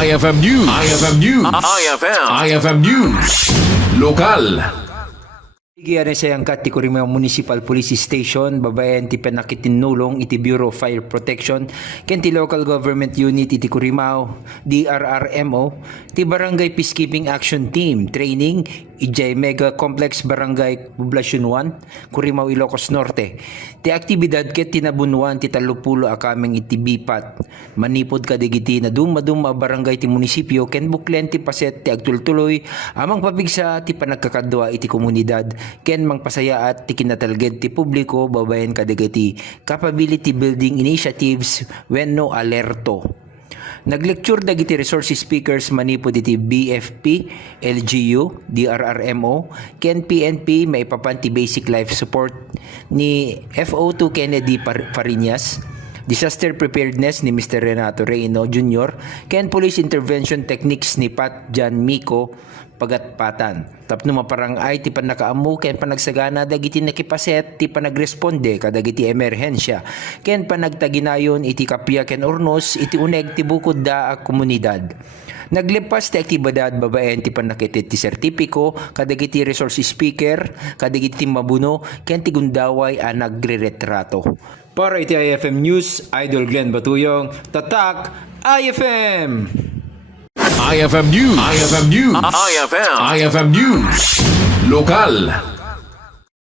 IFM News. IFM News. IFM News. Lokal. Igiyan sa yang kat ti Corimao Municipal Police Station, babayan ti panakitinulong iti Bureau of Fire Protection, ken ti Local Government Unit iti Corimao, DRRMO, ti Barangay Peacekeeping Action Team, training, ijay Mega Complex Barangay Poblacion 1, Corimao, Ilocos Norte. Ti aktibidad ket tinabunuan ti 30 akameng iti bipat. Manipod kadigiti na dumaduma barangay ti munisipyo ken buklen ti paset ti agtultuloy amang papigsa ti panagkakadwa iti komunidad ken mangpasaya at ti kinatalged ti publiko babayen kadigiti capability building initiatives wenno alerto. Naglecture dagiti resource speakers manipod iti BFP, LGU, DRRMO, ken PNP maipapanti basic life support ni FO2 Kennedy Fariñas, disaster preparedness ni Mr. Renato Reyno Jr., ken police intervention techniques ni Pat Jan Miko pagatpatan. Tapno maparangay ti panakaamu ken panagsagana dagiti nakipaset ti panagresponde kadagiti emerhensya ken panagtaginayon iti kapya ken ornos iti uneg ti bukod da a komunidad. Naglipas ti aktibidad babaen ti panakitit ti sertipiko kadagiti resource speaker kadagiti mabuno ken ti gundaway a nagreretrato. Para iti IFM News, Idol Glenn Batuyong, Tatak IFM! IFM News. IFM News. IFM News. Lokal.